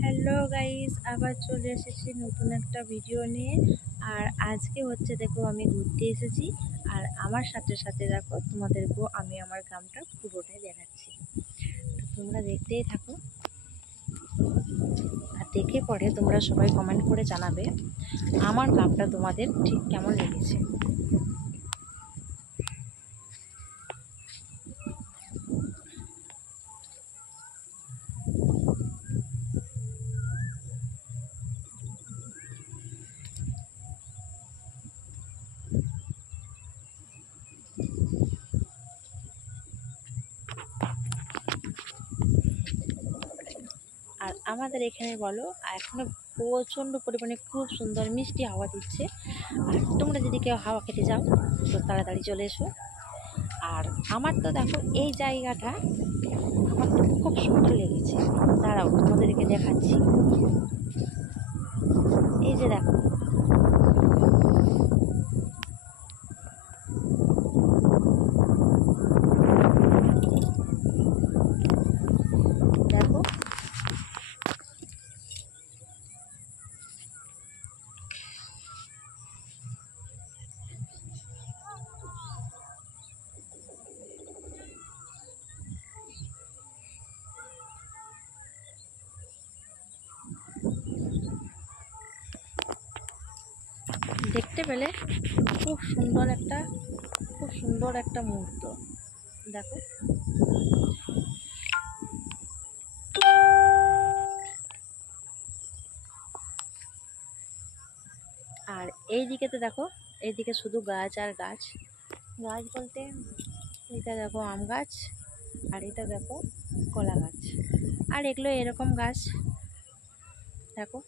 Hello guys, আবার চলে এসেছি নতুন একটা ভিডিও নিয়ে। আর আজকে হচ্ছে দেখো আমি ঘুরতে এসেছি। আর আমার সাথে সাথে দেখো তোমাদেরকেও আমি আমার গ্রামটা পুরোটাই দেখাচ্ছি। তো তোমরা দেখতেই থাকো, আর দেখে পরে তোমরা সবাই কমেন্ট করে জানাবে আমার গ্রামটা তোমাদের ঠিক কেমন লেগেছে। আর আমাদের এখানে বলো এখনো প্রচণ্ড পরিমাণে খুব সুন্দর মিষ্টি হাওয়া দিচ্ছে। আর তোমরা যদি কেউ হাওয়া খেতে যাও তো তাড়াতাড়ি চলে এসো। আর আমার তো দেখো এই জায়গাটা আমার তো খুব সুন্দর লেগেছে। দাঁড়াও তোমাদেরকে দেখাচ্ছি। এই যে দেখো, দেখো দেখতে পেলে খুব সুন্দর একটা মুহূর্ত। দেখো, আর এই দিকে তো দেখো, এইদিকে শুধু গাছ আর গাছ। গাছ বলতে এটা দেখো আম গাছ, আর এটা দেখো কলা গাছ, আর এগুলো এরকম গাছ দেখো।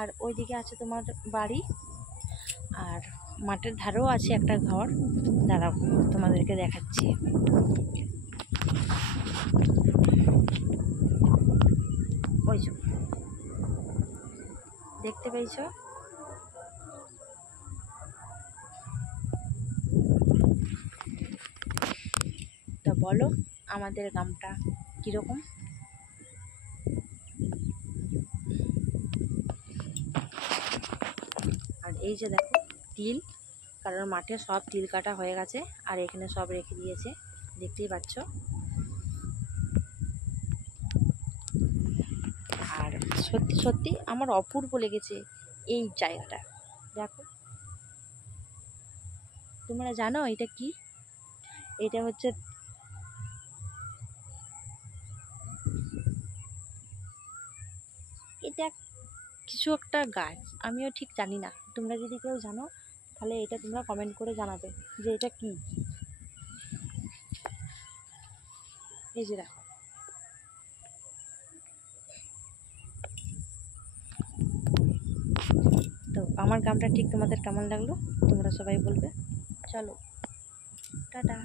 আর ওইদিকে আছে তোমার বাড়ি, আর মাঠের ধারেও আছে একটা ঘর। দাঁড়াও তোমাদেরকে দেখাচ্ছি। ওই যে দেখতে পেয়েছো? তো বলো আমাদের গ্রামটা কীরকম। আর এই যে দেখো তিল, কারণ মাঠে সব তিল কাটা হয়ে গেছে আর এখানে সব রেখে দিয়েছে, দেখতেই পাচ্ছ। আর সত্যি সত্যি আমার অপূর্ব লেগেছে এই জায়গাটা। দেখো, তোমরা জানো এটা কি? এটা হচ্ছে, এটা কিছু একটা গাছ, আমিও ঠিক জানি না। তোমরা যদি কেউ জানো তাহলে এটা তোমরা কমেন্ট করে জানাবে যে এটা কি। এই যে দেখো, তো আমার গ্রামটা ঠিক তোমাদের কেমন লাগলো তোমরা সবাই বলবে। চলো, টাটা।